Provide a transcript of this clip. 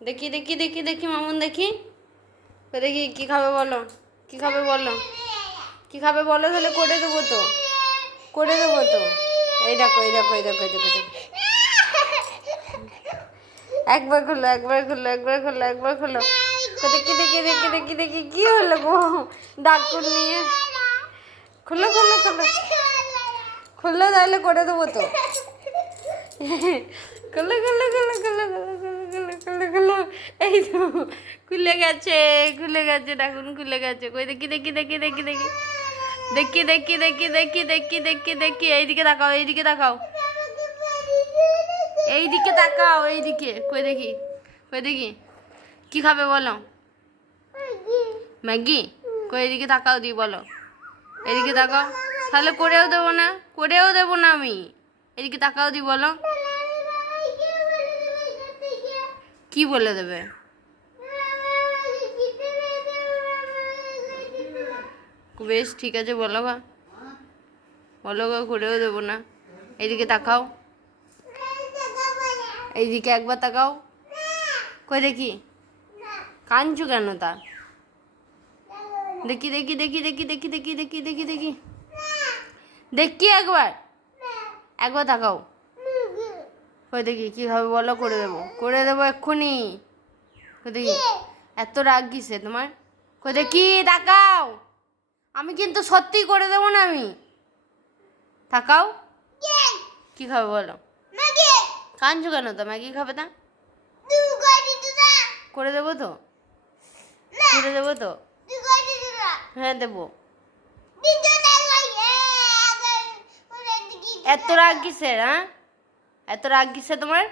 দেখি দেখি দেখি দেখি মামুন দেখি, দেখি কি খাবে বলো, কি খাবে বলো, কি খাবে বলো, তাহলে করে দেবো তো, করে দেবো তো। এই দেখো এই দেখো এই দেখো এই দেখো, একবার খোলো একবার খোলো একবার খোলো একবার খোলো। দেখি দেখি দেখি দেখি দেখি কি হলো গো, ডাকুন নিয়ে খোলো খোলো খোলো খোলো, তাহলে করে দেবো তো। খোলো খোলো খোলো খোলো খোলো খোলো খোলো খোলো, এই তো খুলে গেছে, খুলে গেছে, ডাকুন খুলে গেছে। কই দেখি দেখি দেখি দেখি দেখি দেখি দেখি দেখি দেখি দেখি দেখি দেখি, এইদিকে তাকাও এইদিকে তাকাও, এইদিকে তাকাও এইদিকে, কই দেখি কই দেখি কি খাবে বলো, ম্যাগি, কই এদিকে তাকাও দি বলো, এদিকে তাকাও, তাহলে করেও দেবো না, করেও দেবো না আমি, এদিকে তাকাও দি বলো, কি বলে দেবে, বেশ ঠিক আছে বলো গা, বলো গা, করেও দেবো না। এদিকে তাকাও, এইদিকে একবার তাকাও, কই দেখি কাঁদছো কেন তা, দেখি দেখি দেখি দেখি দেখি দেখি দেখি দেখি দেখি দেখি একবার, একবার তাকাও, কই দেখি কি হবে বলো, করে দেবো এক্ষুনি। কই দেখি এত রাগ কিসে তোমার, কই দেখি তাকাও, আমি কিন্তু সত্যি করে দেবো না আমি, তাকাও, কি খাবে বলো, কাঁদছো কেন তো, ম্যাগি খাবে তা, করে দেবো তো, করে দেবো তো, হ্যাঁ দেবো। এত রাগ কিসের, হ্যাঁ এত রাগ কিসের তোমার?